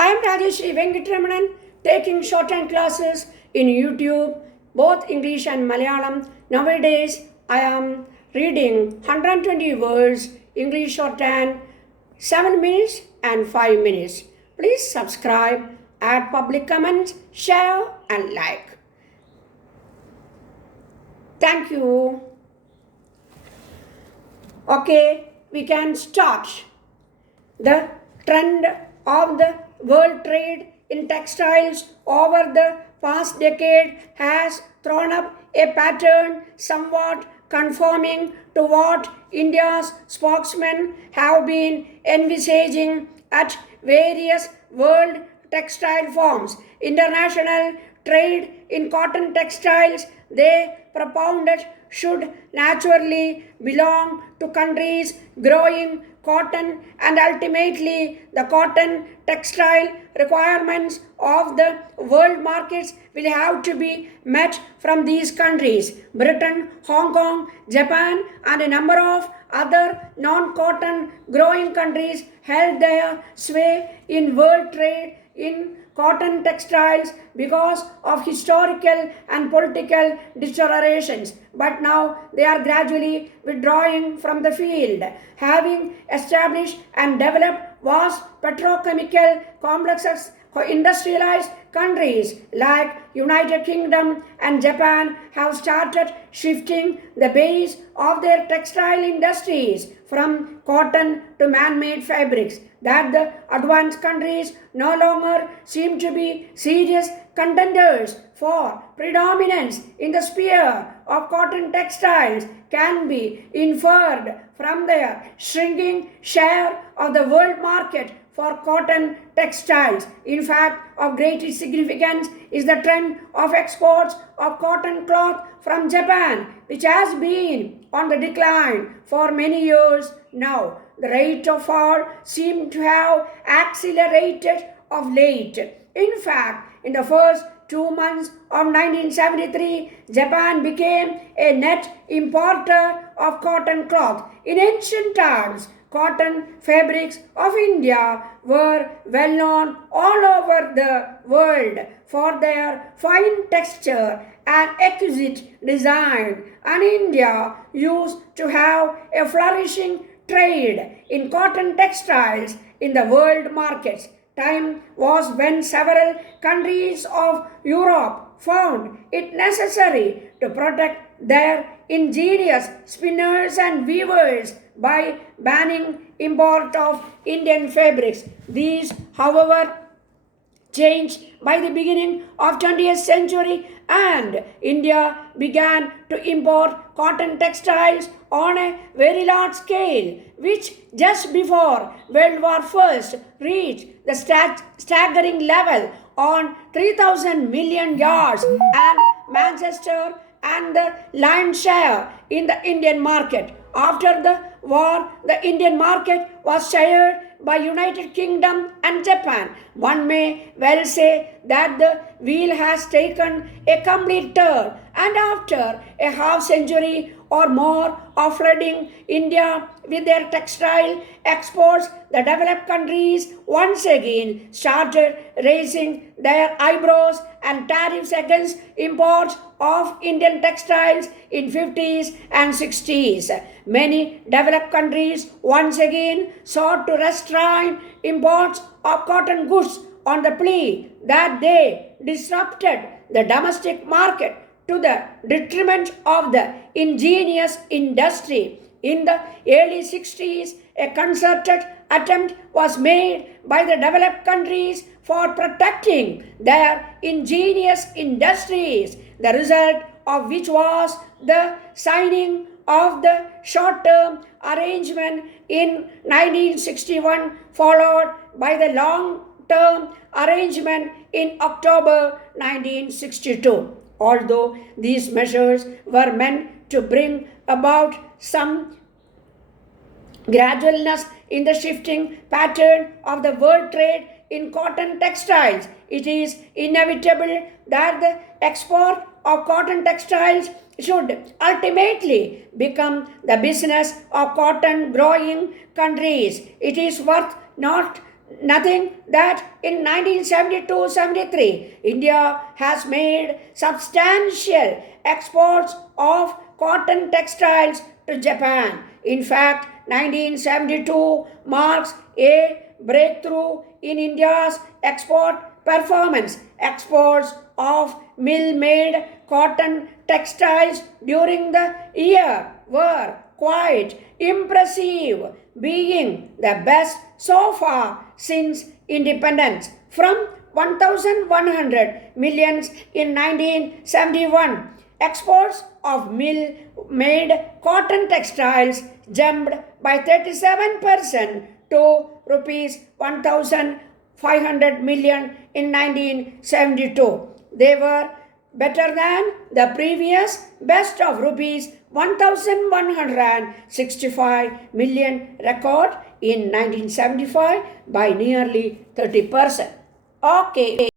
I am Rajeswary Venkitaramanan, taking shorthand classes in YouTube, both English and Malayalam. Nowadays, I am reading 120 words, English shorthand, 7 minutes and 5 minutes. Please subscribe, add public comments, share and like. Thank you. Okay, we can start. The trend of the world trade in textiles over the past decade has thrown up a pattern somewhat conforming to what India's spokesmen have been envisaging at various world textile forums. International trade in cotton textiles, they propounded, should naturally belong to countries growing cotton, and ultimately the cotton textile requirements of the world markets will have to be met from these countries. Britain, Hong Kong, Japan and a number of other non-cotton growing countries held their sway in world trade in cotton textiles because of historical and political deteriorations, but now they are gradually withdrawing from the field. Having established and developed vast petrochemical complexes, industrialized countries like United Kingdom and Japan have started shifting the base of their textile industries from cotton to man-made fabrics, that the advanced countries no longer seem to be serious contenders for predominance in the sphere of cotton textiles can be inferred from their shrinking share of the world market for cotton textiles. In fact, of great significance is the trend of exports of cotton cloth from Japan, which has been on the decline for many years now. The rate of fall seemed to have accelerated of late. In fact, in the first 2 months of 1973, Japan became a net importer of cotton cloth. In ancient times, cotton fabrics of India were well known all over the world for their fine texture and exquisite design, and India used to have a flourishing trade in cotton textiles in the world markets. Time was when several countries of Europe found it necessary to protect their ingenious spinners and weavers by banning import of Indian fabrics. These, however, changed by the beginning of 20th century, and India began to import cotton textiles on a very large scale, which just before World War I reached the staggering level on 3,000 million yards, and Manchester and the lion's share in the Indian market. After the war, the Indian market was shared by United Kingdom and Japan. One may well say that the wheel has taken a complete turn, and after a half century or more of flooding India with their textile exports, the developed countries once again started raising their eyebrows and tariffs against imports of Indian textiles in 50s and 60s. Many developed countries once again sought to restrain imports of cotton goods on the plea that they disrupted the domestic market to the detriment of the ingenious industry. In the early 60s, a concerted attempt was made by the developed countries for protecting their ingenious industries, the result of which was the signing of the short-term arrangement in 1961, followed by the long-term arrangement in October 1962. Although these measures were meant to bring about some gradualness in the shifting pattern of the world trade in cotton textiles, it is inevitable that the export of cotton textiles should ultimately become the business of cotton growing countries. It is worth Nothing that in 1972-73 India has made substantial exports of cotton textiles to Japan. In fact, 1972 marks a breakthrough in India's export performance. Exports of mill-made cotton textiles during the year were quite impressive, being the best so far since independence. From 1,100 millions in 1971, exports of mill-made cotton textiles jumped by 37% to rupees 1,500 million in 1972. They were better than the previous best of rupees 1,165 million record in 1975 by nearly 30%. Okay.